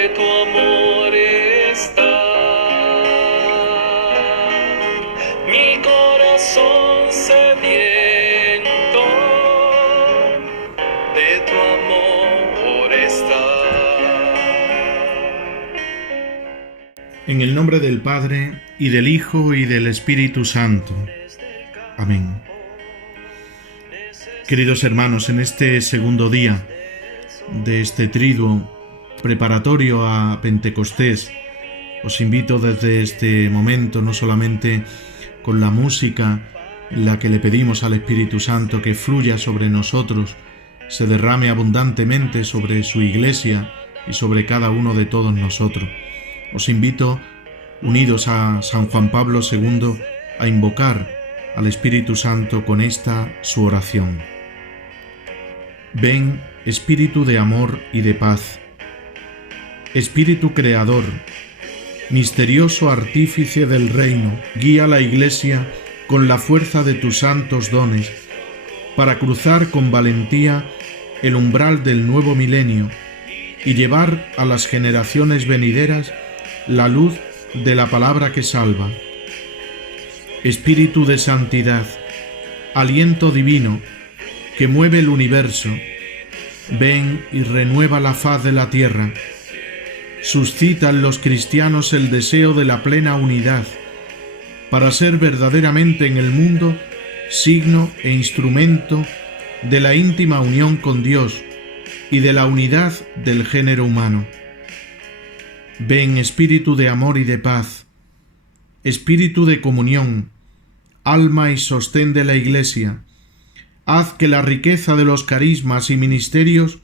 de tu amor está. Mi corazón sediento de tu amor está. En el nombre del Padre, y del Hijo, y del Espíritu Santo. Amén. Queridos hermanos, en este segundo día de este triduo preparatorio a Pentecostés, os invito desde este momento, no solamente con la música en la que le pedimos al Espíritu Santo que fluya sobre nosotros, se derrame abundantemente sobre su Iglesia y sobre cada uno de todos nosotros. Os invito, unidos a San Juan Pablo II, a invocar al Espíritu Santo con esta su oración. Ven, Espíritu de amor y de paz, Espíritu creador, misterioso artífice del reino, guía a la Iglesia con la fuerza de tus santos dones, para cruzar con valentía el umbral del nuevo milenio y llevar a las generaciones venideras la luz de la palabra que salva. Espíritu de santidad, aliento divino, que mueve el universo, ven y renueva la faz de la tierra. Suscita en los cristianos el deseo de la plena unidad, para ser verdaderamente en el mundo signo e instrumento de la íntima unión con Dios y de la unidad del género humano. Ven, Espíritu de amor y de paz, Espíritu de comunión, alma y sostén de la Iglesia, haz que la riqueza de los carismas y ministerios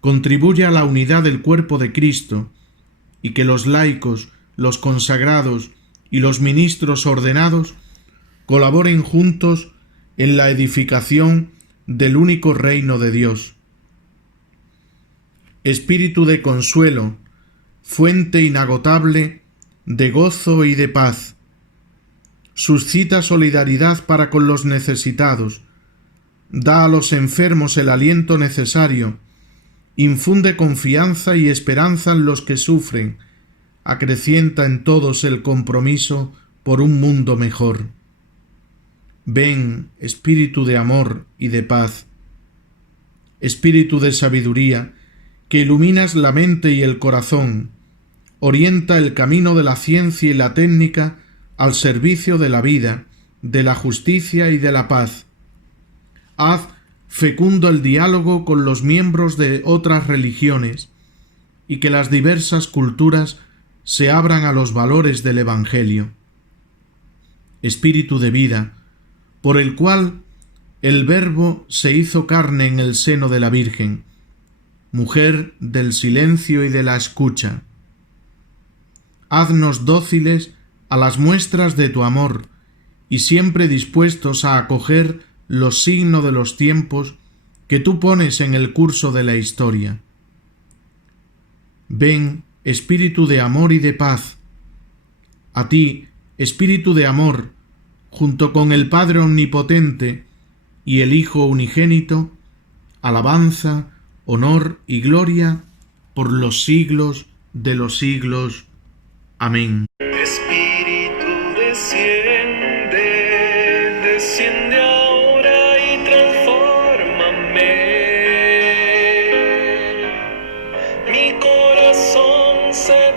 contribuya a la unidad del cuerpo de Cristo, y que los laicos, los consagrados y los ministros ordenados colaboren juntos en la edificación del único reino de Dios. Espíritu de consuelo, fuente inagotable de gozo y de paz, suscita solidaridad para con los necesitados, da a los enfermos el aliento necesario, infunde confianza y esperanza en los que sufren, acrecienta en todos el compromiso por un mundo mejor. Ven, Espíritu de amor y de paz, Espíritu de sabiduría, que iluminas la mente y el corazón, orienta el camino de la ciencia y la técnica al servicio de la vida, de la justicia y de la paz. Haz fecundo el diálogo con los miembros de otras religiones, y que las diversas culturas se abran a los valores del Evangelio. Espíritu de vida, por el cual el Verbo se hizo carne en el seno de la Virgen, mujer del silencio y de la escucha. Haznos dóciles a las muestras de tu amor y siempre dispuestos a acoger los signos de los tiempos que tú pones en el curso de la historia. Ven, Espíritu de amor y de paz. A ti, Espíritu de amor, junto con el Padre Omnipotente y el Hijo Unigénito, alabanza, honor y gloria por los siglos de los siglos. Amén. Espíritu desciende ahora y transfórmame. Mi corazón sediento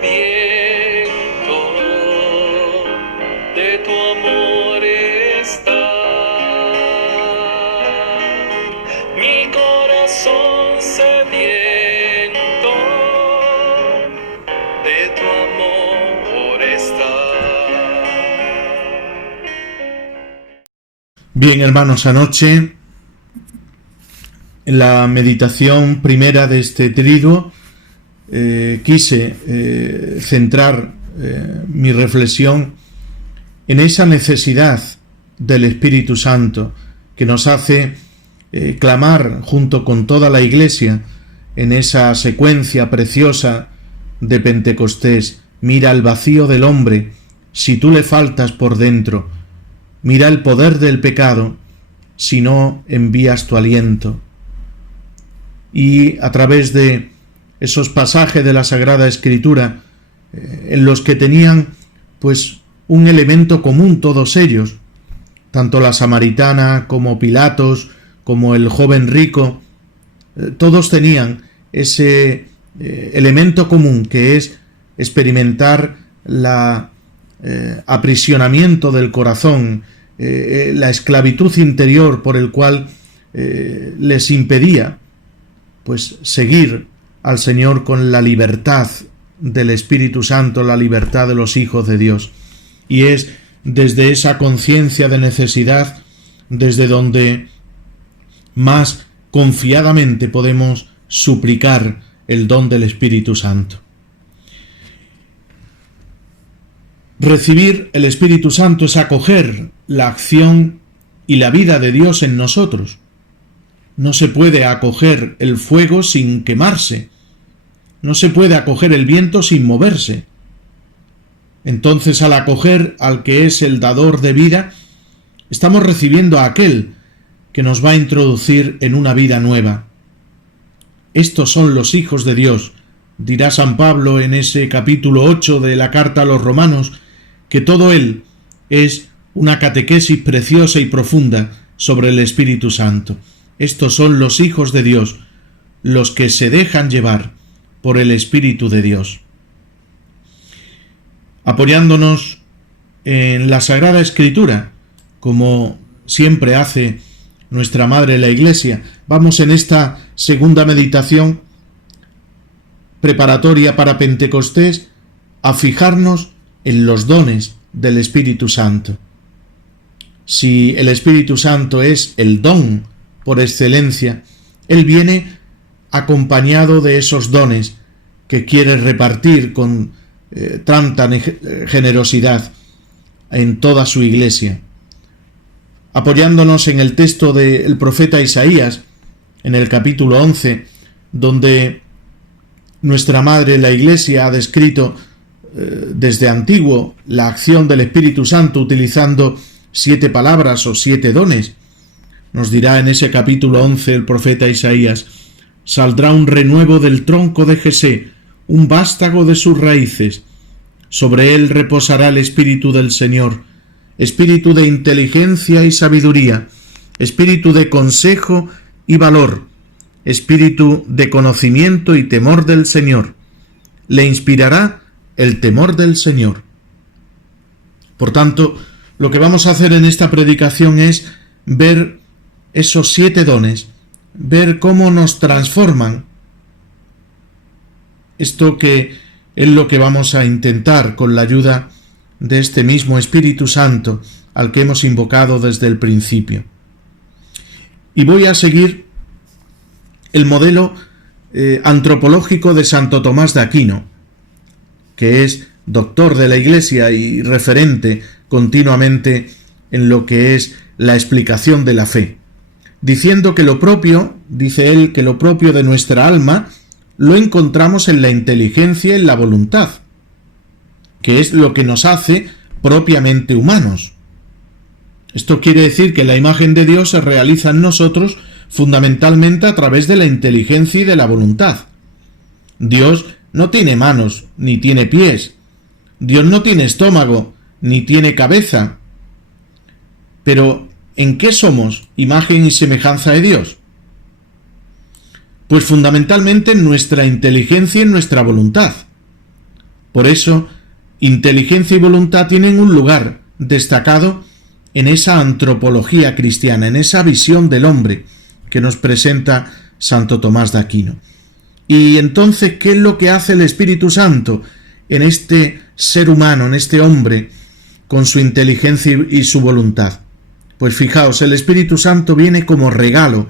de tu amor está. Mi corazón sediento de tu amor está. Bien, hermanos, anoche en la meditación primera de este triduo quise centrar mi reflexión en esa necesidad del Espíritu Santo que nos hace clamar junto con toda la Iglesia en esa secuencia preciosa de Pentecostés: mira el vacío del hombre si tú le faltas por dentro, mira el poder del pecado si no envías tu aliento. Y a través de esos pasajes de la Sagrada Escritura en los que tenían pues un elemento común todos ellos, tanto la samaritana como Pilatos, como el joven rico, todos tenían ese elemento común que es experimentar la aprisionamiento del corazón, la esclavitud interior por el cual les impedía pues seguir al Señor con la libertad del Espíritu Santo, la libertad de los hijos de Dios. Y es desde esa conciencia de necesidad desde donde más confiadamente podemos suplicar el don del Espíritu Santo. Recibir el Espíritu Santo es acoger la acción y la vida de Dios en nosotros. No se puede acoger el fuego sin quemarse. No se puede acoger el viento sin moverse. Entonces, al acoger al que es el dador de vida, estamos recibiendo a aquel que nos va a introducir en una vida nueva. Estos son los hijos de Dios, dirá San Pablo en ese capítulo 8 de la carta a los Romanos, que todo él es una catequesis preciosa y profunda sobre el Espíritu Santo. Estos son los hijos de Dios, los que se dejan llevar por el Espíritu de Dios. Apoyándonos en la Sagrada Escritura, como siempre hace nuestra Madre la Iglesia, vamos en esta segunda meditación preparatoria para Pentecostés a fijarnos en los dones del Espíritu Santo. Si el Espíritu Santo es el don por excelencia, Él viene acompañado de esos dones que quiere repartir con tanta generosidad en toda su Iglesia. Apoyándonos en el texto del profeta Isaías, en el capítulo 11, donde nuestra Madre la Iglesia ha descrito desde antiguo la acción del Espíritu Santo utilizando 7 palabras o 7 dones. Nos dirá en ese capítulo 11 el profeta Isaías: saldrá un renuevo del tronco de Jesé, un vástago de sus raíces. Sobre él reposará el Espíritu del Señor, espíritu de inteligencia y sabiduría, espíritu de consejo y valor, espíritu de conocimiento y temor del Señor. Le inspirará el temor del Señor. Por tanto, lo que vamos a hacer en esta predicación es ver esos 7 dones, ver cómo nos transforman. Esto que es lo que vamos a intentar con la ayuda de este mismo Espíritu Santo al que hemos invocado desde el principio. Y voy a seguir el modelo antropológico de Santo Tomás de Aquino, que es doctor de la Iglesia y referente continuamente en lo que es la explicación de la fe, diciendo que lo propio, dice él, que lo propio de nuestra alma lo encontramos en la inteligencia y en la voluntad, que es lo que nos hace propiamente humanos. Esto quiere decir que la imagen de Dios se realiza en nosotros fundamentalmente a través de la inteligencia y de la voluntad. Dios no tiene manos, ni tiene pies. Dios no tiene estómago, ni tiene cabeza. Pero, ¿en qué somos imagen y semejanza de Dios? Pues fundamentalmente en nuestra inteligencia y en nuestra voluntad. Por eso, inteligencia y voluntad tienen un lugar destacado en esa antropología cristiana, en esa visión del hombre que nos presenta Santo Tomás de Aquino. Y entonces, ¿qué es lo que hace el Espíritu Santo en este ser humano, en este hombre, con su inteligencia y su voluntad? Pues fijaos, el Espíritu Santo viene como regalo,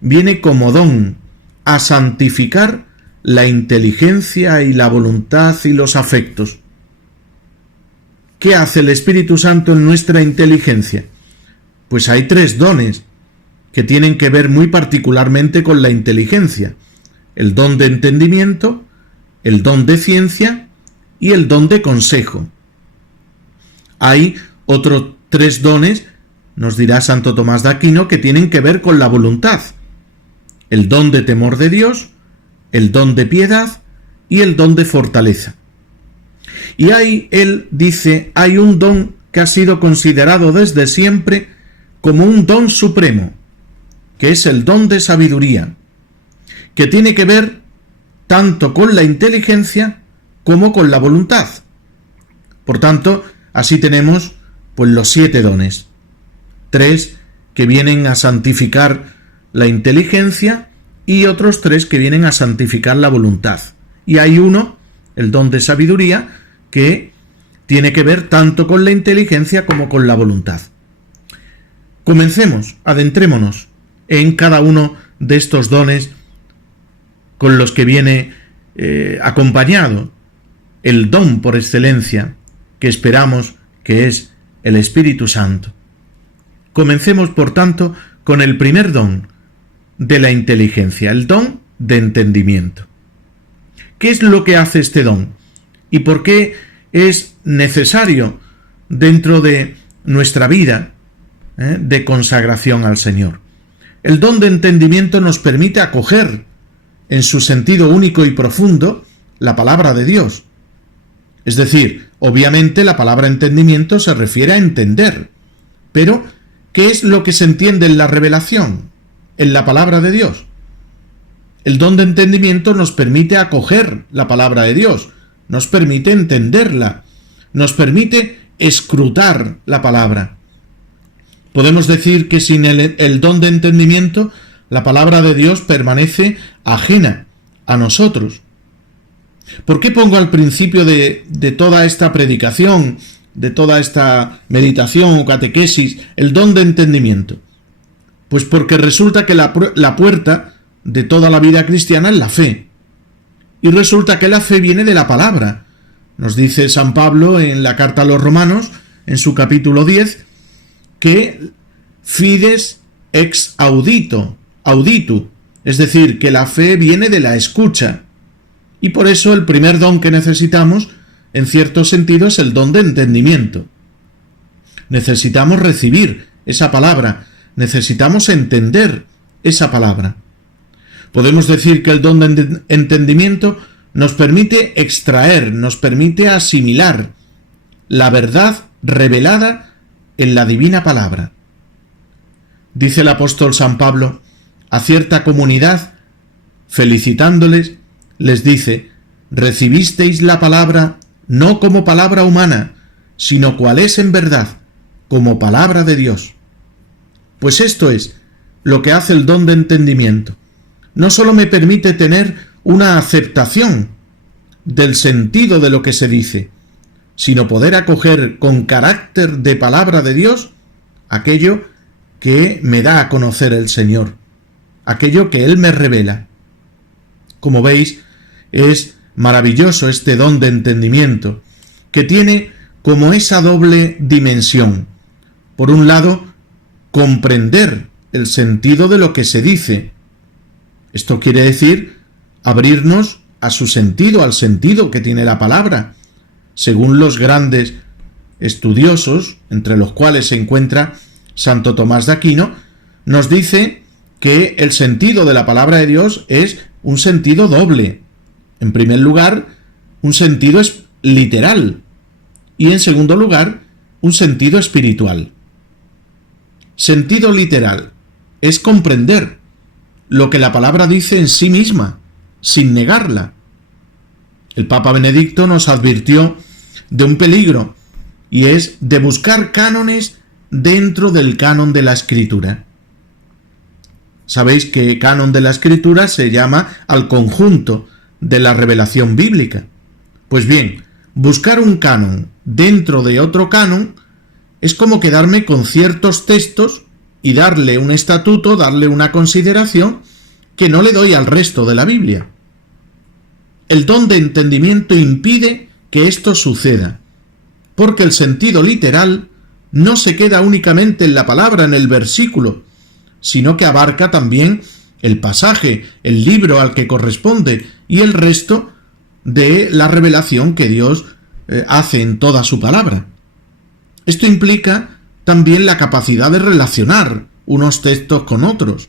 viene como don a santificar la inteligencia y la voluntad y los afectos. ¿Qué hace el Espíritu Santo en nuestra inteligencia? Pues hay 3 dones que tienen que ver muy particularmente con la inteligencia: el don de entendimiento, el don de ciencia y el don de consejo. Hay otros 3 dones, nos dirá Santo Tomás de Aquino, que tienen que ver con la voluntad: el don de temor de Dios, el don de piedad y el don de fortaleza. Y ahí él dice, hay un don que ha sido considerado desde siempre como un don supremo, que es el don de sabiduría, que tiene que ver tanto con la inteligencia como con la voluntad. Por tanto, así tenemos pues los 7 dones. 3 que vienen a santificar la inteligencia y otros 3 que vienen a santificar la voluntad. Y hay uno, el don de sabiduría, que tiene que ver tanto con la inteligencia como con la voluntad. Comencemos, adentrémonos en cada uno de estos dones con los que viene acompañado el don por excelencia que esperamos que es el Espíritu Santo. Comencemos, por tanto, con el primer don de la inteligencia, el don de entendimiento. ¿Qué es lo que hace este don? ¿Y por qué es necesario dentro de nuestra vida de consagración al Señor? El don de entendimiento nos permite acoger en su sentido único y profundo la palabra de Dios. Es decir, obviamente la palabra entendimiento se refiere a entender, pero ¿qué es lo que se entiende en la revelación, en la palabra de Dios? El don de entendimiento nos permite acoger la palabra de Dios, nos permite entenderla, nos permite escrutar la palabra. Podemos decir que sin el don de entendimiento, la palabra de Dios permanece ajena a nosotros. ¿Por qué pongo al principio de toda esta predicación, de toda esta meditación o catequesis, el don de entendimiento? Pues porque resulta que la puerta de toda la vida cristiana es la fe. Y resulta que la fe viene de la palabra. Nos dice San Pablo en la carta a los Romanos, en su capítulo 10, que fides ex auditu, es decir, que la fe viene de la escucha. Y por eso el primer don que necesitamos, en cierto sentido, es el don de entendimiento. Necesitamos recibir esa palabra, necesitamos entender esa palabra. Podemos decir que el don de entendimiento nos permite extraer, nos permite asimilar la verdad revelada en la divina palabra. Dice el apóstol San Pablo a cierta comunidad, felicitándoles, les dice: recibisteis la palabra no como palabra humana, sino cual es en verdad, como palabra de Dios. Pues esto es lo que hace el don de entendimiento. No solo me permite tener una aceptación del sentido de lo que se dice, sino poder acoger con carácter de palabra de Dios aquello que me da a conocer el Señor, aquello que Él me revela. Como veis, es maravilloso este don de entendimiento, que tiene como esa doble dimensión. Por un lado, comprender el sentido de lo que se dice. Esto quiere decir abrirnos a su sentido, al sentido que tiene la palabra. Según los grandes estudiosos, entre los cuales se encuentra Santo Tomás de Aquino, nos dice que el sentido de la palabra de Dios es un sentido doble. En primer lugar, un sentido literal y en segundo lugar, un sentido espiritual. Sentido literal es comprender lo que la palabra dice en sí misma, sin negarla. El Papa Benedicto nos advirtió de un peligro, y es de buscar cánones dentro del canon de la Escritura. Sabéis que canon de la Escritura se llama al conjunto de la revelación bíblica. Pues bien, buscar un canon dentro de otro canon es como quedarme con ciertos textos y darle un estatuto, darle una consideración que no le doy al resto de la Biblia. El don de entendimiento impide que esto suceda, porque el sentido literal no se queda únicamente en la palabra, en el versículo, sino que abarca también el pasaje, el libro al que corresponde y el resto de la revelación que Dios hace en toda su palabra. Esto implica también la capacidad de relacionar unos textos con otros.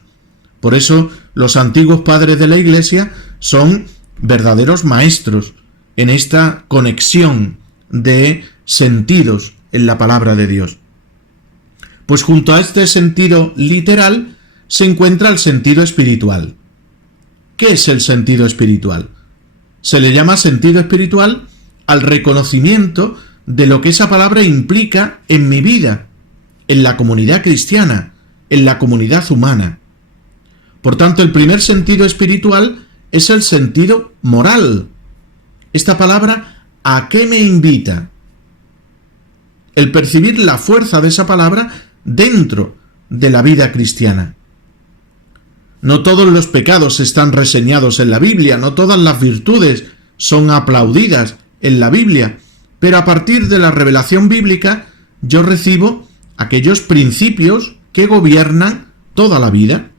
Por eso los antiguos padres de la Iglesia son verdaderos maestros en esta conexión de sentidos en la palabra de Dios. Pues junto a este sentido literal se encuentra el sentido espiritual. ¿Qué es el sentido espiritual? Se le llama sentido espiritual al reconocimiento de lo que esa palabra implica en mi vida, en la comunidad cristiana, en la comunidad humana. Por tanto, el primer sentido espiritual es el sentido moral. Esta palabra, ¿a qué me invita? El percibir la fuerza de esa palabra dentro de la vida cristiana. No todos los pecados están reseñados en la Biblia, no todas las virtudes son aplaudidas en la Biblia, pero a partir de la revelación bíblica yo recibo aquellos principios que gobiernan toda la vida.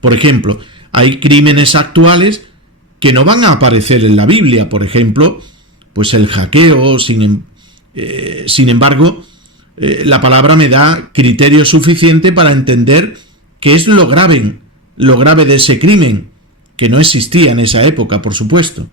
Por ejemplo, hay crímenes actuales que no van a aparecer en la Biblia, por ejemplo, pues el hackeo. Sin embargo, la palabra me da criterio suficiente para entender qué es lo grave de ese crimen, que no existía en esa época, por supuesto.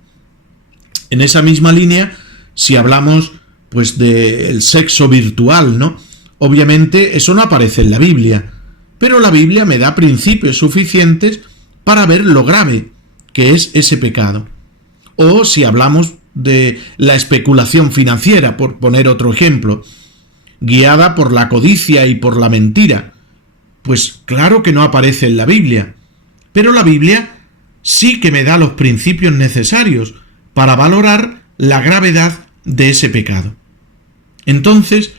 En esa misma línea, si hablamos pues del sexo virtual, ¿no? Obviamente eso no aparece en la Biblia, pero la Biblia me da principios suficientes para ver lo grave que es ese pecado. O si hablamos de la especulación financiera, por poner otro ejemplo, guiada por la codicia y por la mentira, pues claro que no aparece en la Biblia, pero la Biblia sí que me da los principios necesarios para valorar la gravedad de ese pecado. Entonces,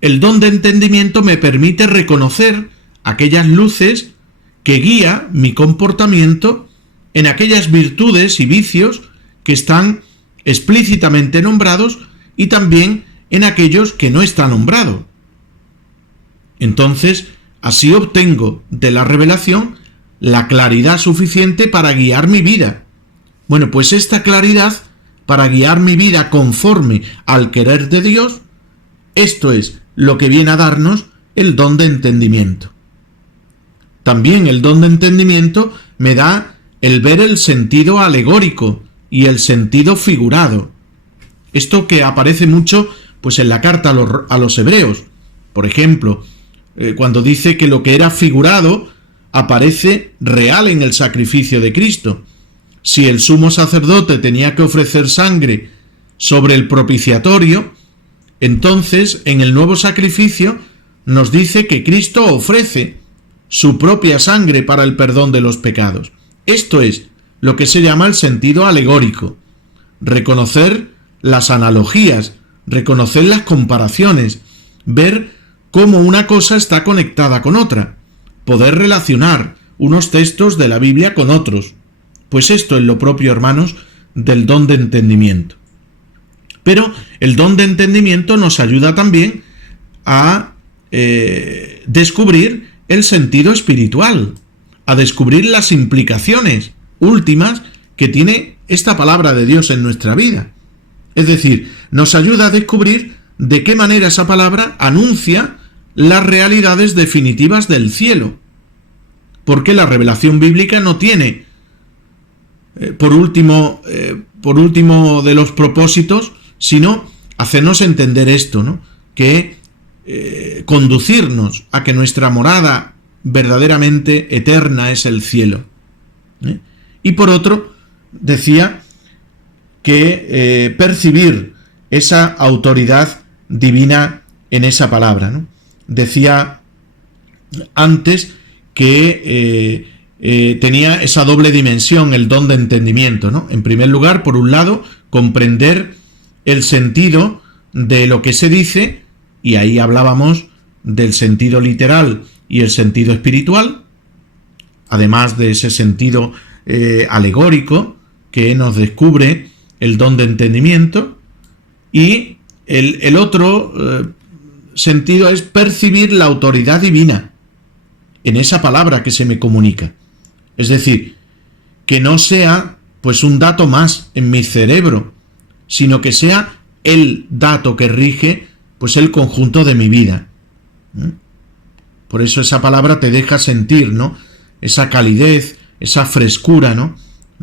el don de entendimiento me permite reconocer aquellas luces que guía mi comportamiento en aquellas virtudes y vicios que están explícitamente nombrados y también en aquellos que no están nombrados. Entonces, así obtengo de la revelación la claridad suficiente para guiar mi vida. Bueno, pues esta claridad para guiar mi vida conforme al querer de Dios, esto es lo que viene a darnos el don de entendimiento. También el don de entendimiento me da el ver el sentido alegórico y el sentido figurado. Esto que aparece mucho pues en la carta a los hebreos. Por ejemplo, cuando dice que lo que era figurado aparece real en el sacrificio de Cristo. Si el sumo sacerdote tenía que ofrecer sangre sobre el propiciatorio, entonces en el nuevo sacrificio nos dice que Cristo ofrece su propia sangre para el perdón de los pecados. Esto es lo que se llama el sentido alegórico. Reconocer las analogías, reconocer las comparaciones, ver cómo una cosa está conectada con otra, poder relacionar unos textos de la Biblia con otros. Pues esto es lo propio, hermanos, del don de entendimiento. Pero el don de entendimiento nos ayuda también a descubrir el sentido espiritual, a descubrir las implicaciones últimas que tiene esta palabra de Dios en nuestra vida. Es decir, nos ayuda a descubrir de qué manera esa palabra anuncia las realidades definitivas del cielo. Porque la revelación bíblica no tiene, por último de los propósitos, sino hacernos entender esto, ¿no? Que conducirnos a que nuestra morada verdaderamente eterna es el cielo. Y por otro, decía que percibir esa autoridad divina en esa palabra, ¿no? Decía antes que tenía esa doble dimensión, el don de entendimiento, ¿no? En primer lugar, por un lado, comprender el sentido de lo que se dice, y ahí hablábamos del sentido literal y el sentido espiritual, además de ese sentido alegórico que nos descubre el don de entendimiento, y el otro sentido es percibir la autoridad divina en esa palabra que se me comunica. Es decir, que no sea pues un dato más en mi cerebro, sino que sea el dato que rige pues el conjunto de mi vida. Por eso esa palabra te deja sentir, ¿no? Esa calidez, esa frescura, ¿no?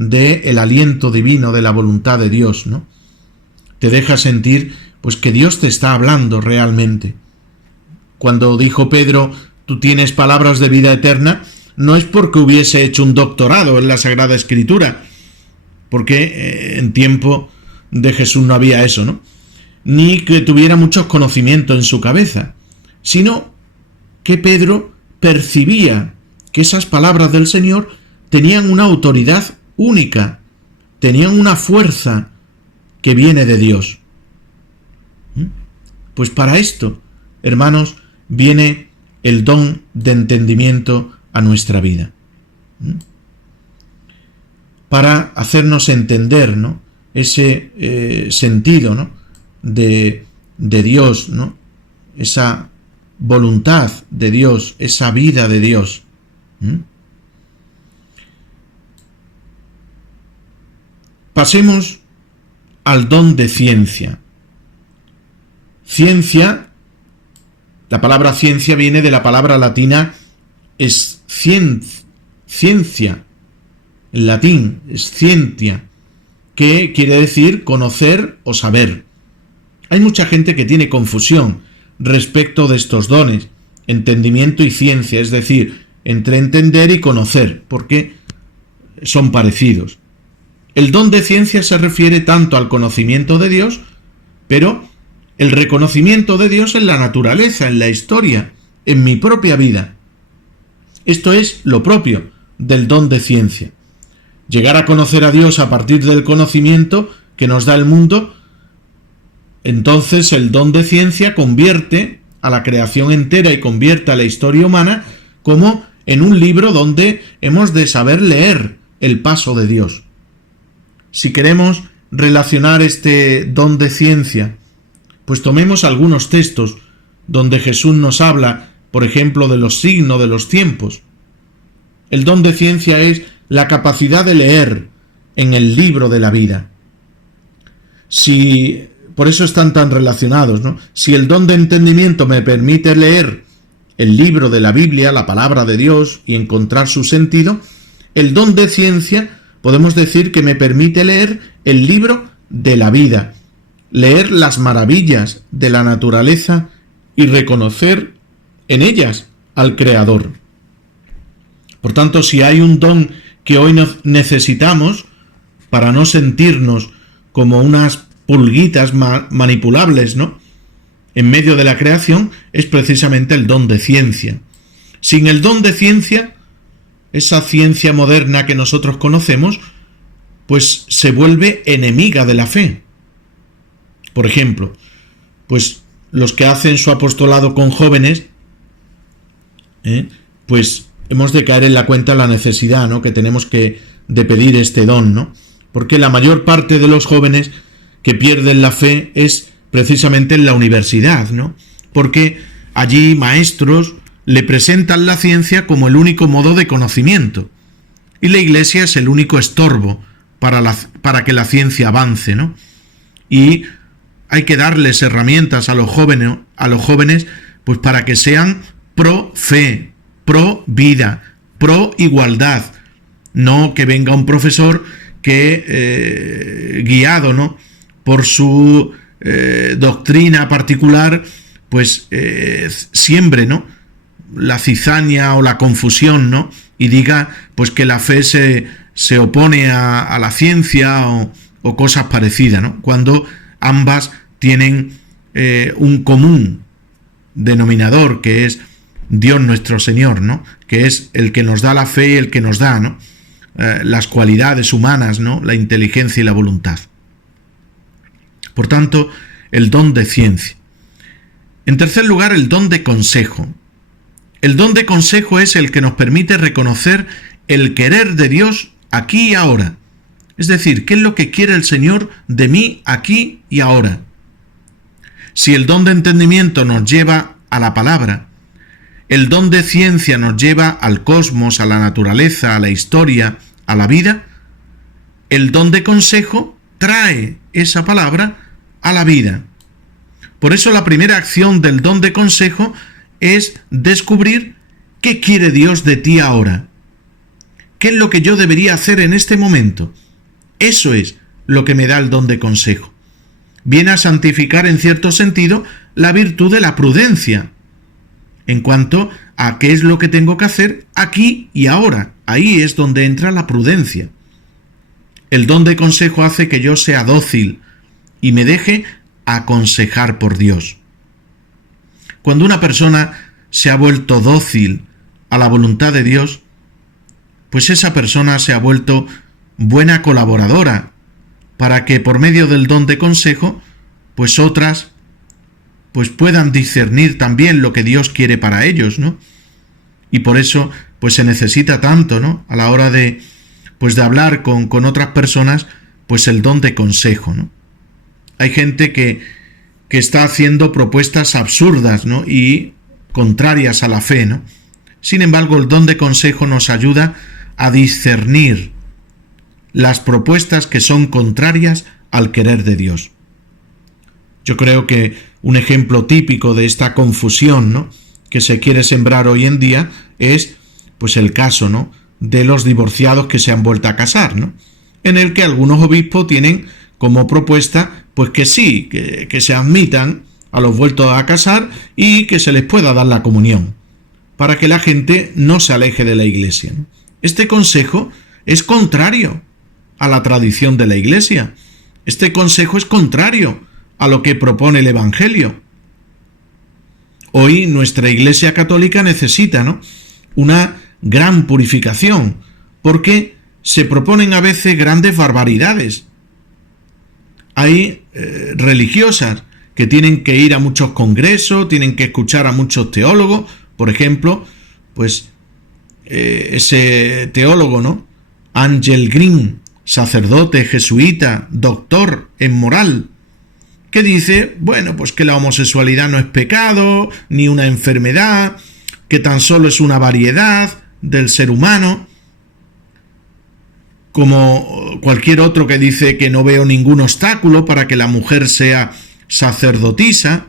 del aliento divino de la voluntad de Dios, ¿no? Te deja sentir pues que Dios te está hablando realmente. Cuando dijo Pedro, tú tienes palabras de vida eterna, no es porque hubiese hecho un doctorado en la Sagrada Escritura, porque en tiempo de Jesús no había eso, ¿no? Ni que tuviera muchos conocimientos en su cabeza, sino que Pedro percibía que esas palabras del Señor tenían una autoridad única, tenían una fuerza que viene de Dios. Pues para esto, hermanos, viene el don de entendimiento a nuestra vida. Para hacernos entender, ¿no?, ese sentido, ¿no?, de Dios, ¿no?, esa voluntad de Dios, esa vida de Dios. Pasemos al don de ciencia. Ciencia, la palabra ciencia viene de la palabra latina ciencia, en latín es scientia, que quiere decir conocer o saber. Hay mucha gente que tiene confusión respecto de estos dones, entendimiento y ciencia, es decir, entre entender y conocer, porque son parecidos. El don de ciencia se refiere tanto al conocimiento de Dios, pero el reconocimiento de Dios en la naturaleza, en la historia, en mi propia vida. Esto es lo propio del don de ciencia. Llegar a conocer a Dios a partir del conocimiento que nos da el mundo, entonces el don de ciencia convierte a la creación entera y convierte a la historia humana como en un libro donde hemos de saber leer el paso de Dios. Si queremos relacionar este don de ciencia, pues tomemos algunos textos donde Jesús nos habla, por ejemplo, de los signos de los tiempos. El don de ciencia es la capacidad de leer en el libro de la vida. Por eso están tan relacionados, ¿no? Si el don de entendimiento me permite leer el libro de la Biblia, la palabra de Dios, y encontrar su sentido, el don de ciencia podemos decir que me permite leer el libro de la vida, leer las maravillas de la naturaleza y reconocer en ellas al Creador. Por tanto, si hay un don que hoy necesitamos para no sentirnos como unas pulguitas manipulables, ¿no?, en medio de la creación, es precisamente el don de ciencia. Sin el don de ciencia, esa ciencia moderna que nosotros conocemos, pues se vuelve enemiga de la fe. Por ejemplo, pues los que hacen su apostolado con jóvenes, pues hemos de caer en la cuenta la necesidad, ¿no?, que tenemos de pedir este don, ¿no? Porque la mayor parte de los jóvenes que pierden la fe es precisamente en la universidad, ¿no? Porque allí maestros le presentan la ciencia como el único modo de conocimiento y la Iglesia es el único estorbo para que la ciencia avance, ¿no? Y hay que darles herramientas a los jóvenes pues para que sean pro fe, pro vida, pro igualdad, no que venga un profesor que guiado, ¿no?, por su doctrina particular, pues siembre, ¿no?, la cizaña o la confusión, ¿no?, y diga pues que la fe se opone a la ciencia o cosas parecidas, ¿no?, cuando ambas tienen un común denominador, que es Dios nuestro Señor, ¿no?, que es el que nos da la fe y el que nos da, ¿no?, las cualidades humanas, ¿no?, la inteligencia y la voluntad. Por tanto, el don de ciencia. En tercer lugar, el don de consejo. El don de consejo es el que nos permite reconocer el querer de Dios aquí y ahora. Es decir, ¿qué es lo que quiere el Señor de mí aquí y ahora? Si el don de entendimiento nos lleva a la palabra, el don de ciencia nos lleva al cosmos, a la naturaleza, a la historia, a la vida, el don de consejo trae esa palabra a la vida. Por eso la primera acción del don de consejo es descubrir qué quiere Dios de ti ahora. ¿Qué es lo que yo debería hacer en este momento? Eso es lo que me da el don de consejo. Viene a santificar en cierto sentido la virtud de la prudencia, en cuanto a qué es lo que tengo que hacer aquí y ahora. Ahí es donde entra la prudencia. El don de consejo hace que yo sea dócil y me deje aconsejar por Dios. Cuando una persona se ha vuelto dócil a la voluntad de Dios, pues esa persona se ha vuelto buena colaboradora para que por medio del don de consejo, pues otras pues puedan discernir también lo que Dios quiere para ellos, ¿no? Y por eso pues se necesita tanto, ¿no? A la hora de hablar con otras personas, pues el don de consejo, ¿no? Hay gente que está haciendo propuestas absurdas, ¿no? Y contrarias a la fe, ¿no? Sin embargo, el don de consejo nos ayuda a discernir las propuestas que son contrarias al querer de Dios. Yo creo que un ejemplo típico de esta confusión, ¿no?, que se quiere sembrar hoy en día es pues el caso, ¿no?, de los divorciados que se han vuelto a casar, ¿no?, en el que algunos obispos tienen como propuesta pues que sí, que se admitan a los vueltos a casar y que se les pueda dar la comunión, para que la gente no se aleje de la Iglesia, ¿no? Este consejo es contrario a la tradición de la Iglesia. Este consejo es contrario a lo que propone el Evangelio. Hoy nuestra Iglesia católica necesita, ¿no?, una gran purificación, porque se proponen a veces grandes barbaridades. Hay religiosas que tienen que ir a muchos congresos, tienen que escuchar a muchos teólogos, por ejemplo, pues ese teólogo, ¿no?, Ángel Green, sacerdote jesuita, doctor en moral, que dice, bueno, pues que la homosexualidad no es pecado, ni una enfermedad, que tan solo es una variedad del ser humano, como cualquier otro que dice que no veo ningún obstáculo para que la mujer sea sacerdotisa.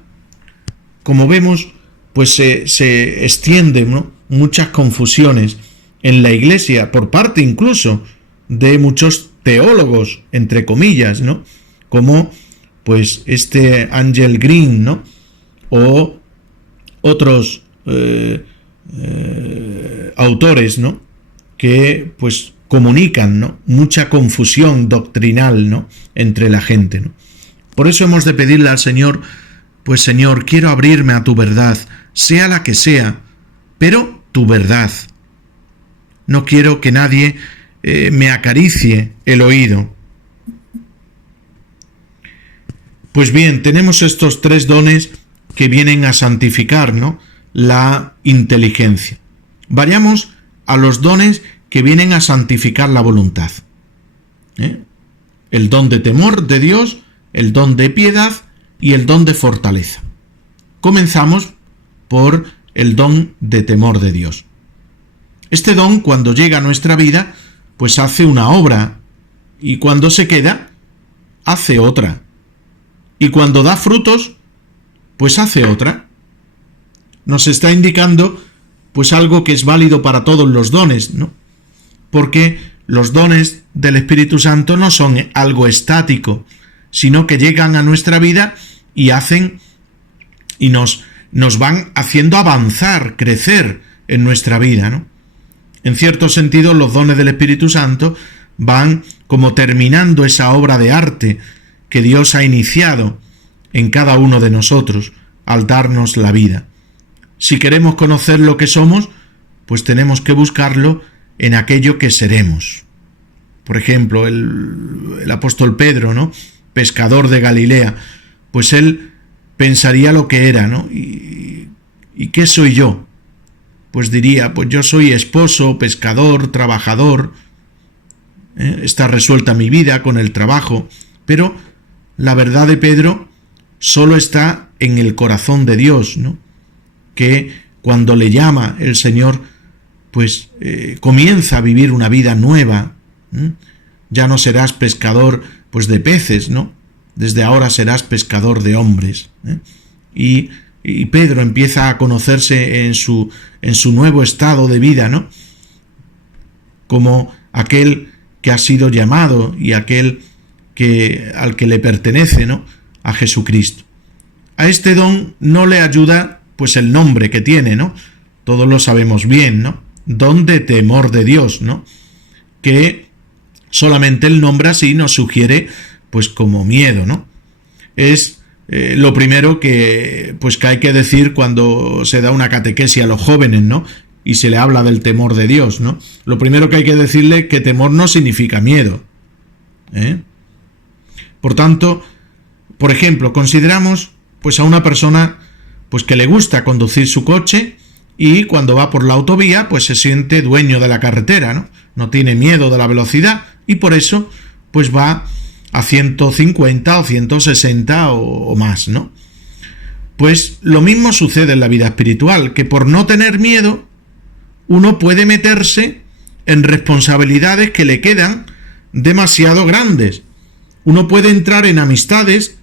Como vemos, pues se extienden, ¿no?, muchas confusiones en la Iglesia, por parte incluso de muchos teólogos, entre comillas, ¿no?, como pues este Ángel Green, ¿no?, o otros autores, ¿no?, que pues comunican, ¿no?, mucha confusión doctrinal, ¿no?, entre la gente, ¿no? Por eso hemos de pedirle al Señor, pues Señor, quiero abrirme a tu verdad, sea la que sea, pero tu verdad. No quiero que nadie me acaricie el oído. Pues bien, tenemos estos tres dones que vienen a santificar, ¿no?, la inteligencia. Vayamos a los dones que vienen a santificar la voluntad. El don de temor de Dios, el don de piedad y el don de fortaleza. Comenzamos por el don de temor de Dios. Este don, cuando llega a nuestra vida, pues hace una obra, y cuando se queda, hace otra. Y cuando da frutos, pues hace otra. Nos está indicando pues algo que es válido para todos los dones, ¿no? Porque los dones del Espíritu Santo no son algo estático, sino que llegan a nuestra vida y hacen y nos van haciendo avanzar, crecer en nuestra vida, ¿no? En cierto sentido, los dones del Espíritu Santo van como terminando esa obra de arte que Dios ha iniciado en cada uno de nosotros al darnos la vida. Si queremos conocer lo que somos, pues tenemos que buscarlo en aquello que seremos. Por ejemplo, el apóstol Pedro, ¿no?, pescador de Galilea, pues él pensaría lo que era, ¿no? ¿Y qué soy yo? Pues diría, pues yo soy esposo, pescador, trabajador, está resuelta mi vida con el trabajo, pero la verdad de Pedro solo está en el corazón de Dios, ¿no?, que cuando le llama el Señor, pues comienza a vivir una vida nueva. Ya no serás pescador pues de peces, ¿no? Desde ahora serás pescador de hombres. Y Pedro empieza a conocerse en su nuevo estado de vida, ¿no?, como aquel que ha sido llamado y aquel al que le pertenece, ¿no?, a Jesucristo. A este don no le ayuda pues el nombre que tiene, ¿no? Todos lo sabemos bien, ¿no? Don de temor de Dios, ¿no? Que solamente el nombre así nos sugiere pues como miedo, ¿no? Es lo primero que hay que decir cuando se da una catequesis a los jóvenes, ¿no?, y se le habla del temor de Dios, ¿no? Lo primero que hay que decirle que temor no significa miedo, ¿eh? Por tanto, por ejemplo, consideramos pues a una persona pues que le gusta conducir su coche y cuando va por la autovía pues se siente dueño de la carretera, ¿no? No tiene miedo de la velocidad y por eso pues va a 150 o 160 o más, ¿no? Pues lo mismo sucede en la vida espiritual, que por no tener miedo uno puede meterse en responsabilidades que le quedan demasiado grandes. Uno puede entrar en amistades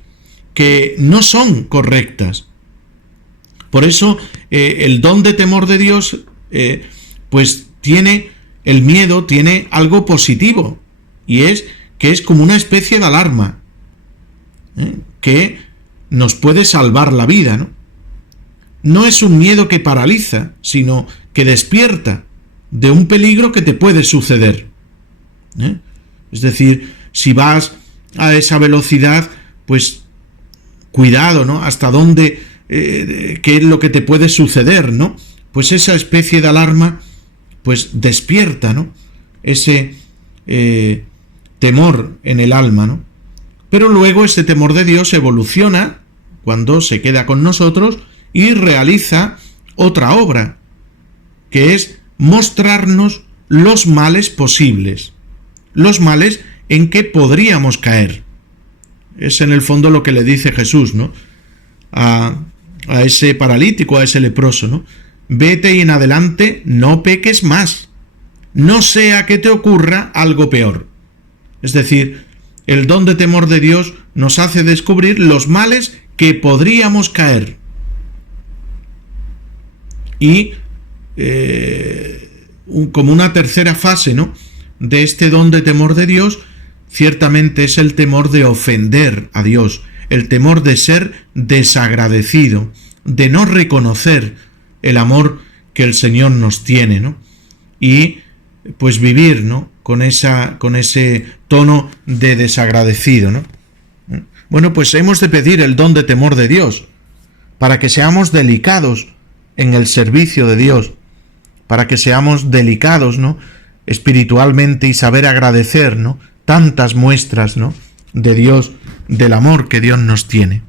que no son correctas. Por eso el don de temor de Dios pues tiene el miedo, tiene algo positivo, y es que es como una especie de alarma que nos puede salvar la vida, ¿no? No es un miedo que paraliza, sino que despierta de un peligro que te puede suceder, ¿eh? Es decir, si vas a esa velocidad, pues cuidado, ¿no? Hasta dónde, qué es lo que te puede suceder, ¿no? Pues esa especie de alarma, pues despierta, ¿no?, ese temor en el alma, ¿no? Pero luego ese temor de Dios evoluciona cuando se queda con nosotros y realiza otra obra, que es mostrarnos los males posibles, los males en que podríamos caer. Es en el fondo lo que le dice Jesús, ¿no?, a ese paralítico, a ese leproso, ¿no? Vete y en adelante no peques más, no sea que te ocurra algo peor. Es decir, el don de temor de Dios nos hace descubrir los males que podríamos caer. Y como una tercera fase, ¿no?, de este don de temor de Dios, ciertamente es el temor de ofender a Dios, el temor de ser desagradecido, de no reconocer el amor que el Señor nos tiene, ¿no? Y pues vivir, ¿no?, con ese tono de desagradecido, ¿no? Bueno, pues hemos de pedir el don de temor de Dios para que seamos delicados en el servicio de Dios, para que seamos delicados, ¿no?, espiritualmente, y saber agradecer, ¿no?, tantas muestras, ¿no?, de Dios, del amor que Dios nos tiene.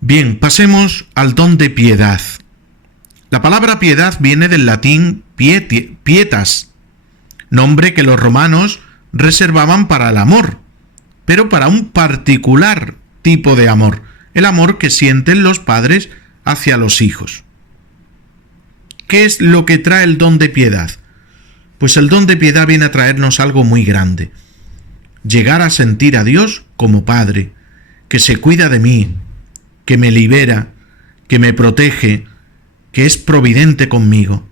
Bien, pasemos al don de piedad. La palabra piedad viene del latín pietas, nombre que los romanos reservaban para el amor, pero para un particular tipo de amor, el amor que sienten los padres hacia los hijos. ¿Qué es lo que trae el don de piedad? Pues el don de piedad viene a traernos algo muy grande: llegar a sentir a Dios como Padre, que se cuida de mí, que me libera, que me protege, que es providente conmigo.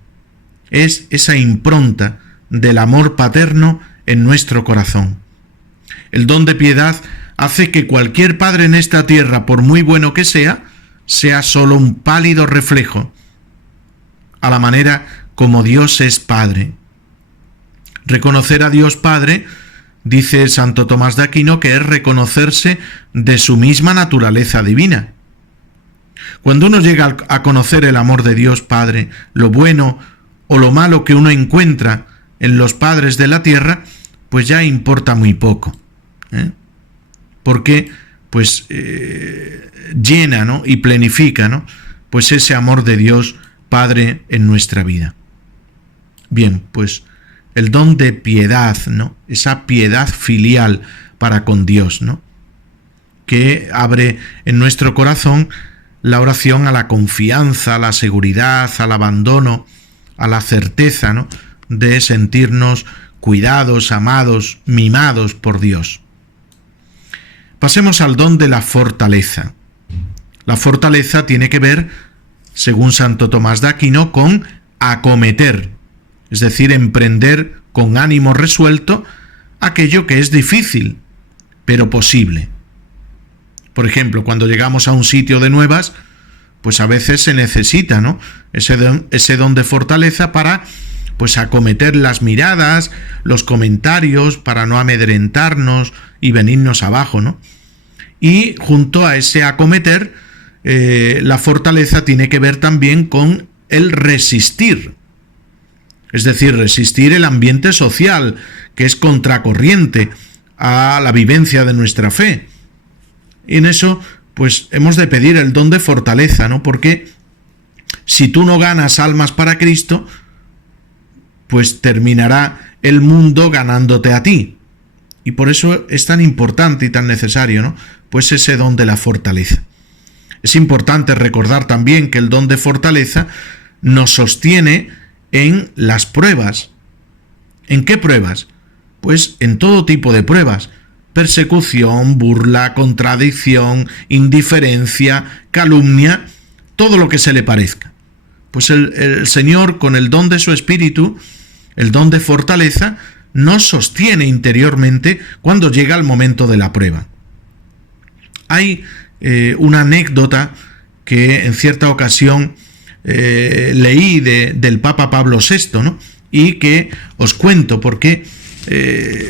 Es esa impronta del amor paterno en nuestro corazón. El don de piedad hace que cualquier padre en esta tierra, por muy bueno que sea solo un pálido reflejo a la manera como Dios es Padre. Reconocer a Dios Padre, dice Santo Tomás de Aquino, que es reconocerse de su misma naturaleza divina. Cuando uno llega a conocer el amor de Dios Padre, lo bueno o lo malo que uno encuentra en los padres de la tierra, pues ya importa muy poco, ¿eh? Porque pues llena, ¿no?, y plenifica, ¿no?, pues ese amor de Dios Padre en nuestra vida. Bien, pues el don de piedad, ¿no?, esa piedad filial para con Dios, ¿no?, que abre en nuestro corazón la oración a la confianza, a la seguridad, al abandono, a la certeza, ¿no?, de sentirnos cuidados, amados, mimados por Dios. Pasemos al don de la fortaleza. La fortaleza tiene que ver, según Santo Tomás de Aquino, con acometer. es decir, emprender con ánimo resuelto aquello que es difícil, pero posible. Por ejemplo, cuando llegamos a un sitio de nuevas, pues a veces se necesita, ¿no?, ese don de fortaleza para, pues, acometer las miradas, los comentarios, para no amedrentarnos y venirnos abajo, ¿no? Y junto a ese acometer, la fortaleza tiene que ver también con el resistir. Es decir, resistir el ambiente social, que es contracorriente a la vivencia de nuestra fe. Y en eso, pues, hemos de pedir el don de fortaleza, ¿no? Porque si tú no ganas almas para Cristo, pues terminará el mundo ganándote a ti. Y por eso es tan importante y tan necesario, ¿no?, pues ese don de la fortaleza. Es importante recordar también que el don de fortaleza nos sostiene en las pruebas. ¿En qué pruebas? Pues en todo tipo de pruebas. Persecución, burla, contradicción, indiferencia, calumnia, todo lo que se le parezca. Pues el Señor, con el don de su Espíritu, el don de fortaleza, nos sostiene interiormente cuando llega el momento de la prueba. Hay una anécdota que en cierta ocasión leí del Papa Pablo VI, ¿no?, y que os cuento porque,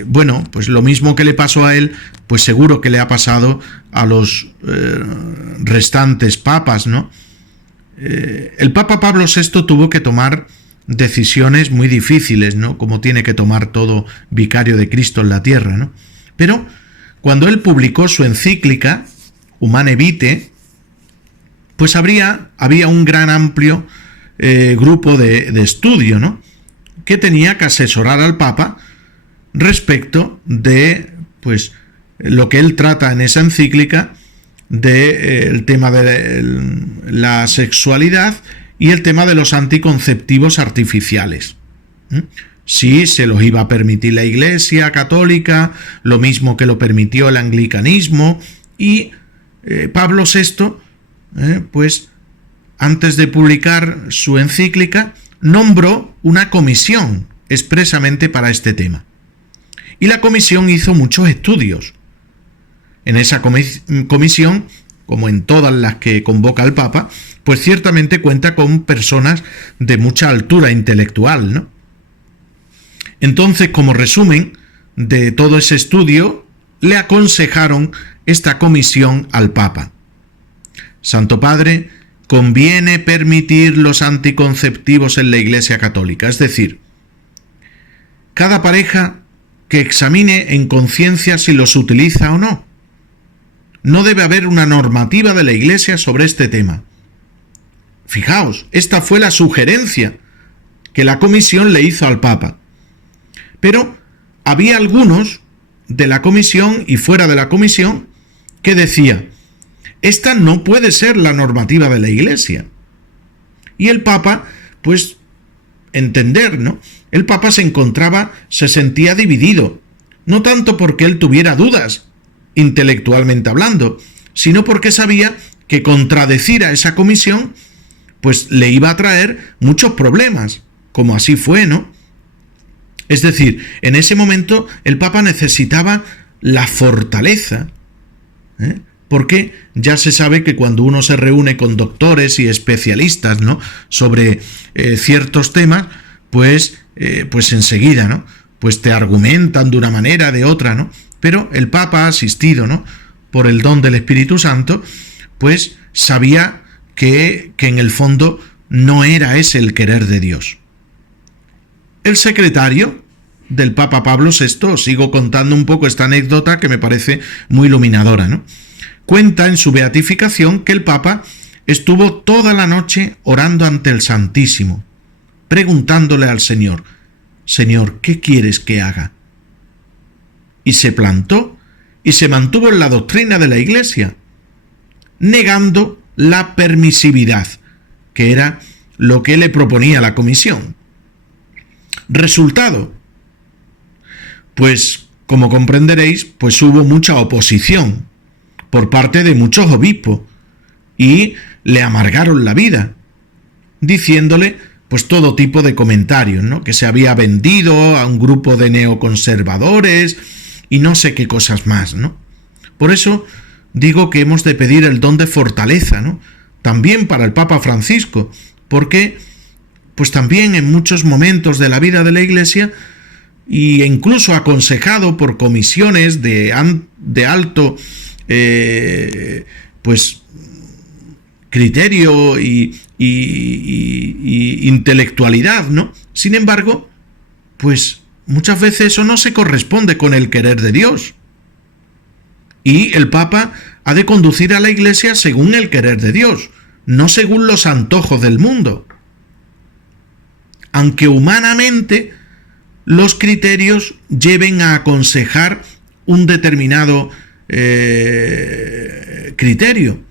bueno, pues lo mismo que le pasó a él, pues seguro que le ha pasado a los restantes papas, ¿no? El Papa Pablo VI tuvo que tomar decisiones muy difíciles, ¿no?, como tiene que tomar todo vicario de Cristo en la tierra, ¿no? Pero cuando él publicó su encíclica Humane Vitae, pues había un gran amplio grupo de estudio, ¿no?, que tenía que asesorar al Papa respecto de, pues, lo que él trata en esa encíclica del tema de la sexualidad y el tema de los anticonceptivos artificiales. Si se los iba a permitir la Iglesia Católica, lo mismo que lo permitió el anglicanismo, y Pablo VI, pues antes de publicar su encíclica, nombró una comisión expresamente para este tema. Y la comisión hizo muchos estudios. En esa comisión, como en todas las que convoca el Papa, pues ciertamente cuenta con personas de mucha altura intelectual, ¿no? Entonces, como resumen de todo ese estudio, le aconsejaron esta comisión al Papa: Santo Padre, conviene permitir los anticonceptivos en la Iglesia Católica, es decir, cada pareja que examine en conciencia si los utiliza o no. No debe haber una normativa de la Iglesia sobre este tema. Fijaos, esta fue la sugerencia que la comisión le hizo al Papa. Pero había algunos de la comisión y fuera de la comisión que decía: esta no puede ser la normativa de la Iglesia. Y el Papa, pues, entender, ¿no? El Papa se sentía dividido, no tanto porque él tuviera dudas, intelectualmente hablando, sino porque sabía que contradecir a esa comisión, pues le iba a traer muchos problemas, como así fue, ¿no? Es decir, en ese momento el Papa necesitaba la fortaleza, porque ya se sabe que cuando uno se reúne con doctores y especialistas, ¿no?, sobre ciertos temas, pues enseguida, ¿no?, pues te argumentan de una manera, de otra, ¿no? Pero el Papa, asistido, ¿no?, por el don del Espíritu Santo, pues sabía que en el fondo no era ese el querer de Dios. El secretario del Papa Pablo VI, os sigo contando un poco esta anécdota que me parece muy iluminadora, ¿no?, cuenta en su beatificación que el Papa estuvo toda la noche orando ante el Santísimo, preguntándole al Señor: Señor, ¿qué quieres que haga? Y se plantó y se mantuvo en la doctrina de la Iglesia, negando la permisividad, que era lo que le proponía la comisión. Resultado, pues como comprenderéis, pues hubo mucha oposición por parte de muchos obispos y le amargaron la vida, diciéndole pues todo tipo de comentarios, ¿no? Que se había vendido a un grupo de neoconservadores y no sé qué cosas más, ¿no? Por eso digo que hemos de pedir el don de fortaleza, ¿no? También para el Papa Francisco, porque pues también en muchos momentos de la vida de la Iglesia, e incluso aconsejado por comisiones de alto pues criterio y intelectualidad, ¿no? Sin embargo, pues muchas veces eso no se corresponde con el querer de Dios. Y el Papa ha de conducir a la Iglesia según el querer de Dios, no según los antojos del mundo. Aunque humanamente los criterios lleven a aconsejar un determinado criterio.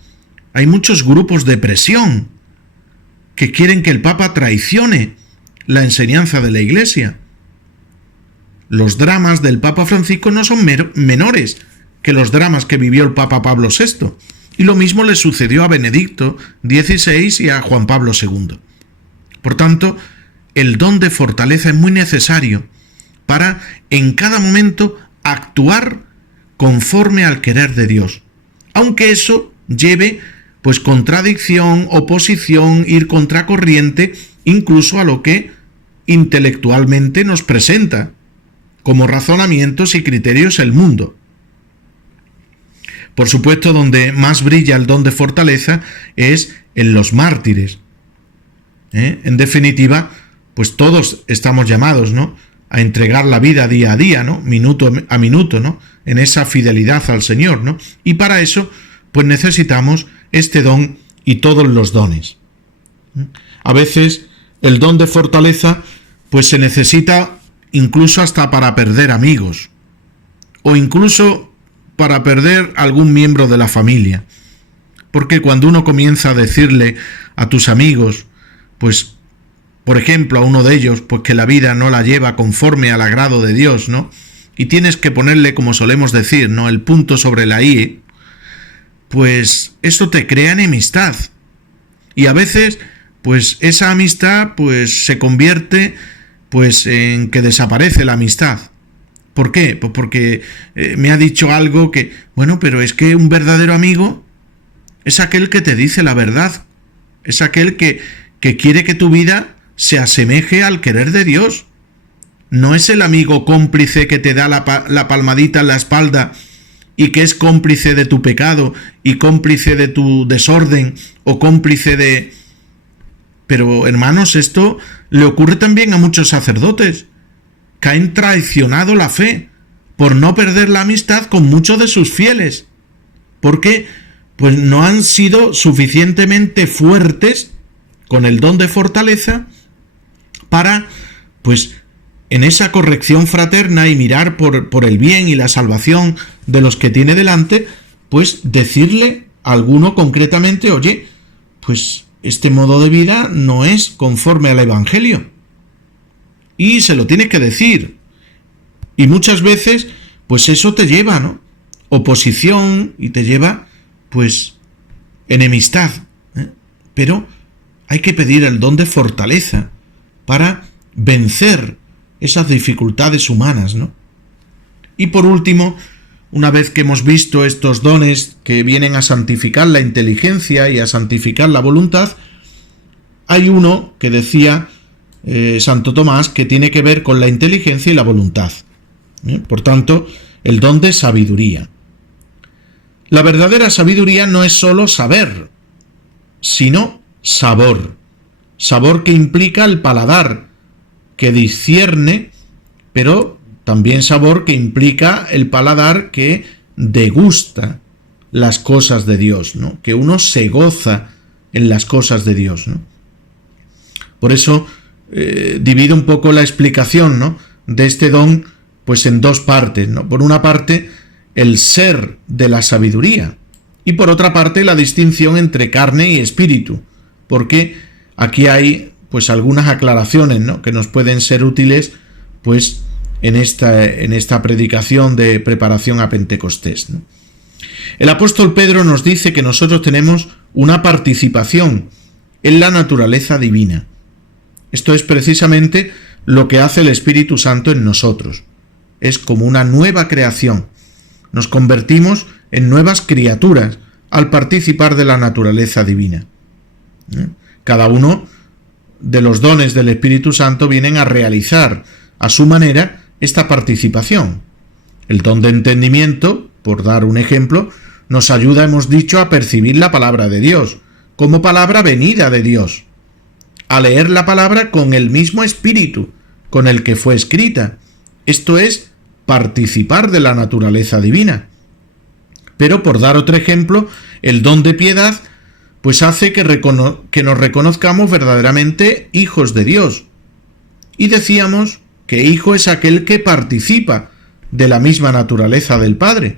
Hay muchos grupos de presión que quieren que el Papa traicione la enseñanza de la Iglesia. Los dramas del Papa Francisco no son menores que los dramas que vivió el Papa Pablo VI. Y lo mismo le sucedió a Benedicto XVI y a Juan Pablo II. Por tanto, el don de fortaleza es muy necesario para, en cada momento, actuar conforme al querer de Dios. Aunque eso lleve, pues, contradicción, oposición, ir contracorriente, incluso a lo que intelectualmente nos presenta como razonamientos y criterios el mundo. Por supuesto, donde más brilla el don de fortaleza es en los mártires. En definitiva, pues todos estamos llamados, ¿no?, a entregar la vida día a día, ¿no?, minuto a minuto, ¿no?, en esa fidelidad al Señor, ¿no? Y para eso, pues necesitamos este don y todos los dones. A veces el don de fortaleza, pues se necesita incluso hasta para perder amigos, o incluso para perder algún miembro de la familia. Porque cuando uno comienza a decirle a tus amigos, pues, por ejemplo, a uno de ellos, pues que la vida no la lleva conforme al agrado de Dios, ¿no? Y tienes que ponerle, como solemos decir, ¿no?, el punto sobre la i, pues eso te crea enemistad. Y a veces, pues esa amistad, pues se convierte, pues en que desaparece la amistad. ¿Por qué? Pues porque me ha dicho algo que, bueno, pero es que un verdadero amigo es aquel que te dice la verdad, es aquel que quiere que tu vida se asemeje al querer de Dios. No es el amigo cómplice que te da la palmadita en la espalda y que es cómplice de tu pecado y cómplice de tu desorden o cómplice de... Pero, hermanos, esto le ocurre también a muchos sacerdotes que han traicionado la fe por no perder la amistad con muchos de sus fieles, porque pues no han sido suficientemente fuertes con el don de fortaleza para, pues, en esa corrección fraterna y mirar por el bien y la salvación de los que tiene delante, pues decirle a alguno concretamente, oye, pues este modo de vida no es conforme al Evangelio. Y se lo tienes que decir. Y muchas veces, pues eso te lleva, ¿no?, oposición y te lleva, pues, enemistad. Pero hay que pedir el don de fortaleza para vencer esas dificultades humanas, ¿no? Y por último, una vez que hemos visto estos dones que vienen a santificar la inteligencia y a santificar la voluntad, hay uno que decía Santo Tomás que tiene que ver con la inteligencia y la voluntad. Por tanto, el don de sabiduría. La verdadera sabiduría no es solo saber, sino sabor. Sabor que implica el paladar, que discierne, pero también sabor que implica el paladar que degusta las cosas de Dios, ¿no?, que uno se goza en las cosas de Dios, ¿no? Por eso divido un poco la explicación, ¿no?, de este don, pues en dos partes, ¿no? Por una parte, el ser de la sabiduría, y por otra parte, la distinción entre carne y espíritu, porque aquí hay, pues, algunas aclaraciones, ¿no?, que nos pueden ser útiles, pues, en esta predicación de preparación a Pentecostés, ¿no? El apóstol Pedro nos dice que nosotros tenemos una participación en la naturaleza divina. Esto es precisamente lo que hace el Espíritu Santo en nosotros. Es como una nueva creación. Nos convertimos en nuevas criaturas al participar de la naturaleza divina. Cada uno de los dones del Espíritu Santo vienen a realizar a su manera esta participación. El don de entendimiento, por dar un ejemplo, nos ayuda, hemos dicho, a percibir la palabra de Dios, como palabra venida de Dios, a leer la palabra con el mismo espíritu con el que fue escrita. Esto es participar de la naturaleza divina. Pero, por dar otro ejemplo, el don de piedad pues hace que nos reconozcamos verdaderamente hijos de Dios. Y decíamos que hijo es aquel que participa de la misma naturaleza del Padre.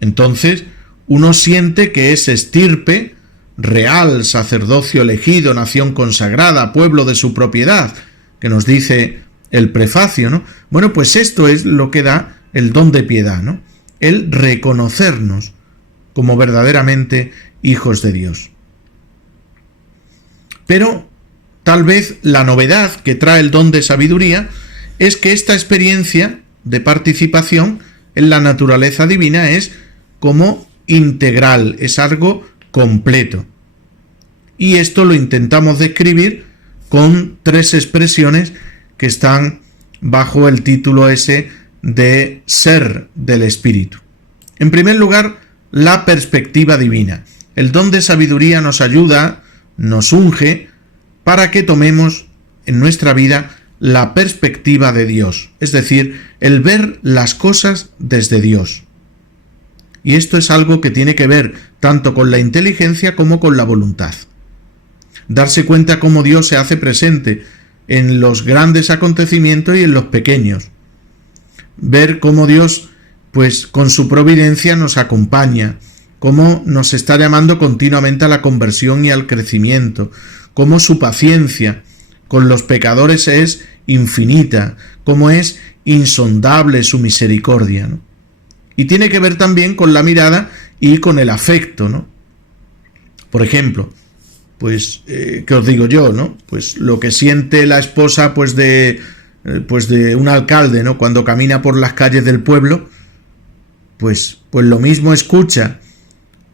Entonces, uno siente que es estirpe, real, sacerdocio elegido, nación consagrada, pueblo de su propiedad, que nos dice el prefacio, ¿no? Bueno, pues esto es lo que da el don de piedad, ¿no? El reconocernos como verdaderamente hijos de Dios. Pero tal vez la novedad que trae el don de sabiduría es que esta experiencia de participación en la naturaleza divina es como integral, es algo completo. Y esto lo intentamos describir con 3 expresiones que están bajo el título ese de ser del Espíritu. En primer lugar, la perspectiva divina. El don de sabiduría nos ayuda, nos unge, para que tomemos en nuestra vida la perspectiva de Dios, es decir, el ver las cosas desde Dios. Y esto es algo que tiene que ver tanto con la inteligencia como con la voluntad. Darse cuenta cómo Dios se hace presente en los grandes acontecimientos y en los pequeños. Ver cómo Dios, pues con su providencia nos acompaña, cómo nos está llamando continuamente a la conversión y al crecimiento, cómo su paciencia con los pecadores es infinita, cómo es insondable su misericordia, ¿no? Y tiene que ver también con la mirada y con el afecto, ¿no? Por ejemplo, pues, ¿qué os digo yo, no? Pues lo que siente la esposa, pues de un alcalde, ¿no? Cuando camina por las calles del pueblo, pues lo mismo escucha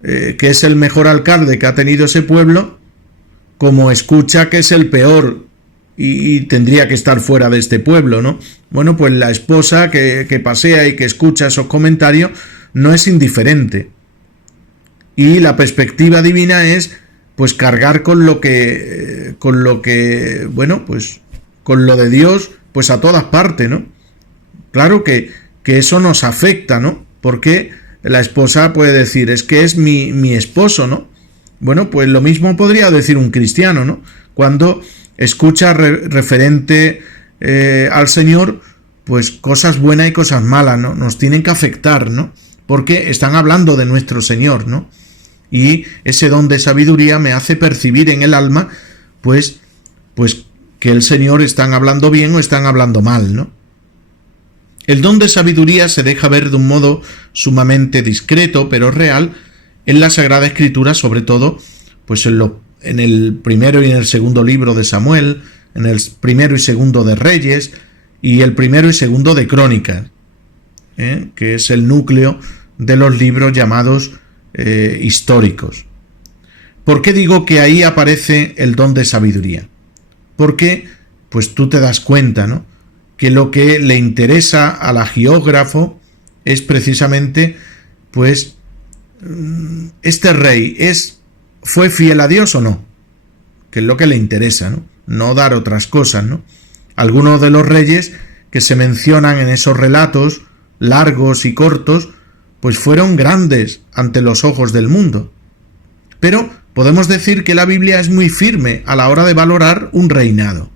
que es el mejor alcalde que ha tenido ese pueblo, como escucha que es el peor y tendría que estar fuera de este pueblo, ¿no? Bueno, pues la esposa que pasea y que escucha esos comentarios no es indiferente. Y la perspectiva divina es, pues, cargar con lo que, bueno, pues, con lo de Dios, pues a todas partes, ¿no? Claro que eso nos afecta, ¿no? Porque la esposa puede decir, es que es mi esposo, ¿no? Bueno, pues lo mismo podría decir un cristiano, ¿no? Cuando escucha referente al Señor, pues cosas buenas y cosas malas, ¿no? Nos tienen que afectar, ¿no? Porque están hablando de nuestro Señor, ¿no? Y ese don de sabiduría me hace percibir en el alma, pues que el Señor están hablando bien o están hablando mal, ¿no? El don de sabiduría se deja ver de un modo sumamente discreto, pero real, en la Sagrada Escritura, sobre todo, pues en el primero y en el segundo libro de Samuel, en el primero y segundo de Reyes, y el primero y segundo de Crónicas, que es el núcleo de los libros llamados históricos. ¿Por qué digo que ahí aparece el don de sabiduría? Porque, pues tú te das cuenta, ¿no?, que lo que le interesa al agiógrafo es precisamente, pues, este rey ¿fue fiel a Dios o no? Que es lo que le interesa, ¿no? No dar otras cosas, ¿no? Algunos de los reyes que se mencionan en esos relatos largos y cortos, pues fueron grandes ante los ojos del mundo. Pero podemos decir que la Biblia es muy firme a la hora de valorar un reinado.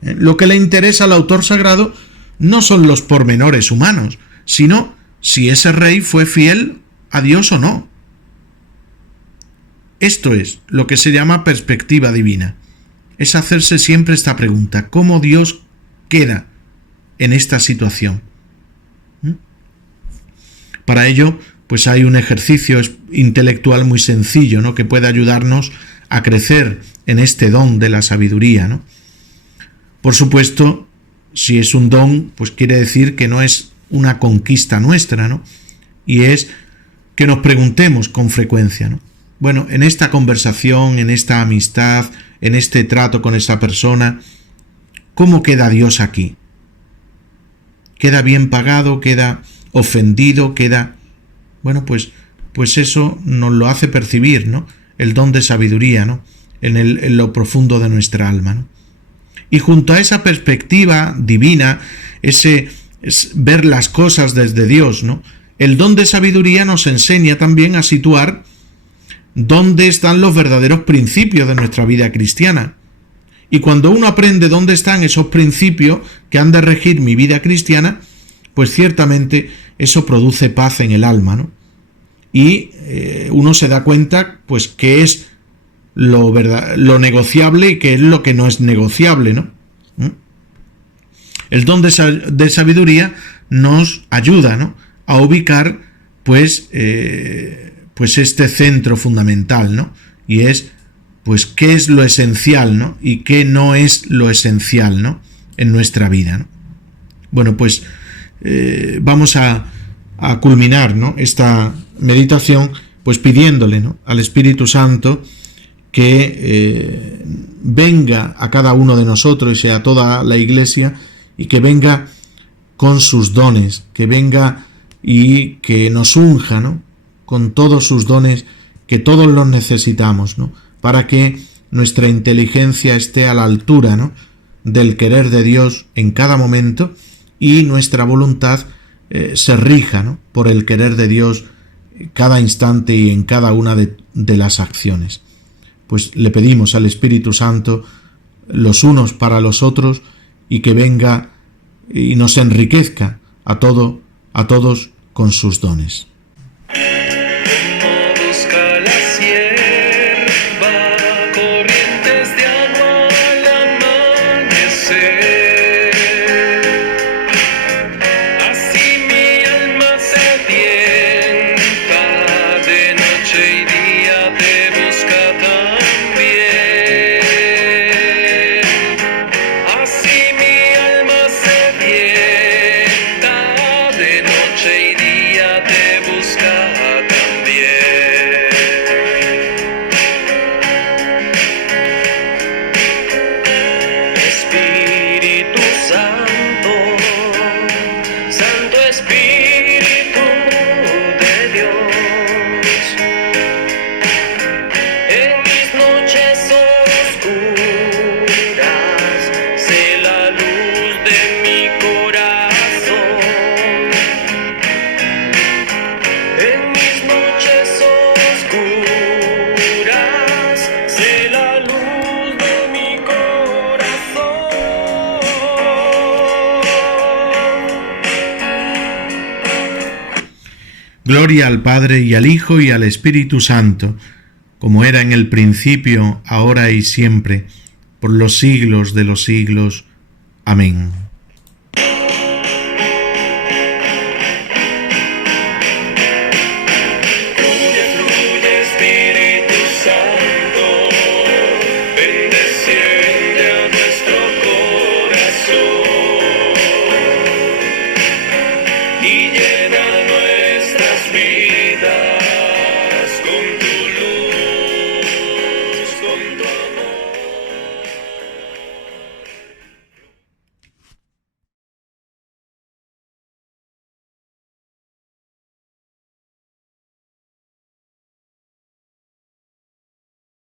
Lo que le interesa al autor sagrado no son los pormenores humanos, sino si ese rey fue fiel a Dios o no. Esto es lo que se llama perspectiva divina. Es hacerse siempre esta pregunta: ¿cómo Dios queda en esta situación? Para ello, pues hay un ejercicio intelectual muy sencillo, ¿no?, que puede ayudarnos a crecer en este don de la sabiduría, ¿no? Por supuesto, si es un don, pues quiere decir que no es una conquista nuestra, ¿no? Y es que nos preguntemos con frecuencia, ¿no? Bueno, en esta conversación, en esta amistad, en este trato con esa persona, ¿cómo queda Dios aquí? ¿Queda bien pagado? ¿Queda ofendido? ¿Queda...? Bueno, pues eso nos lo hace percibir, ¿no? El don de sabiduría, ¿no? En lo profundo de nuestra alma, ¿no? Y junto a esa perspectiva divina, es ver las cosas desde Dios, ¿no? El don de sabiduría nos enseña también a situar dónde están los verdaderos principios de nuestra vida cristiana. Y cuando uno aprende dónde están esos principios que han de regir mi vida cristiana, pues ciertamente eso produce paz en el alma, ¿no? Y uno se da cuenta, pues, qué es lo negociable y qué es lo que no es negociable, ¿no? El don de sabiduría nos ayuda, ¿no?, a ubicar, pues este centro fundamental, ¿no? Y es, pues, qué es lo esencial, ¿no? Y qué no es lo esencial, ¿no?, en nuestra vida, ¿no? Bueno, pues vamos a culminar, ¿no?, esta meditación, pues pidiéndole, ¿no?, al Espíritu Santo que venga a cada uno de nosotros y a toda la Iglesia, y que venga con sus dones, que venga y que nos unja, ¿no?, con todos sus dones, que todos los necesitamos, ¿no?, para que nuestra inteligencia esté a la altura, ¿no?, del querer de Dios en cada momento, y nuestra voluntad se rija, ¿no?, por el querer de Dios cada instante y en cada una de las acciones. Pues le pedimos al Espíritu Santo los unos para los otros, y que venga y nos enriquezca a todos con sus dones. Como busca la sierva corrientes de agua al amanecer, así mi alma sedienta de noche y día te busca también. Así mi alma sedienta de noche y día te busca también. Espíritu Santo, Santo Espíritu de Dios, en mis noches oscuras, sé la luz de mi corazón. En mis noches oscuras, sé la luz de mi corazón. Gloria al Padre y al Hijo y al Espíritu Santo, como era en el principio, ahora y siempre, por los siglos de los siglos. Amén.